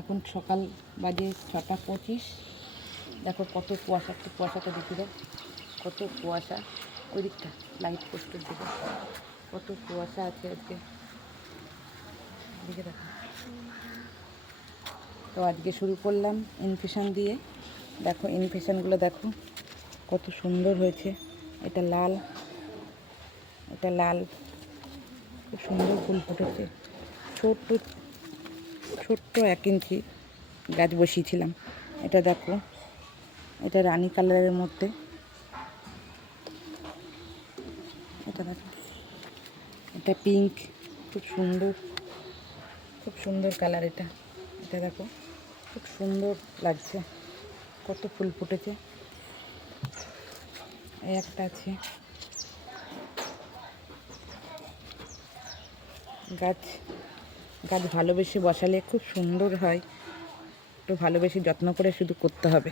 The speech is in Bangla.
এখন সকাল বাজে 6:25। দেখো কত কুয়াশা, একটু কুয়াশাটা দেখি দাও, কত কুয়াশা। ওই দিকটা লাইট পোস্টের দিকে কত কুয়াশা আছে আজকে, দিকে দেখো। তো আজকে শুরু করলাম ইনফিউশন দিয়ে। দেখো ইনফিউশনগুলো দেখো কত সুন্দর হয়েছে। এটা লাল, এটা লাল, খুব সুন্দর ফুল ফুটেছে। ছোট্ট ছোট্ট 1 ইঞ্চি গাছ বসিয়েছিলাম। এটা দেখো, এটা রানী কালারের মধ্যে, এটা দেখো, এটা পিঙ্ক, খুব সুন্দর, খুব সুন্দর কালার এটা। এটা দেখো খুব সুন্দর লাগছে, কত ফুল ফুটেছে। এই একটা আছে গাছ, গাছ ভালোবেসে বসালে খুব সুন্দর হয়, একটু ভালোবেসে যত্ন করে শুধু করতে হবে।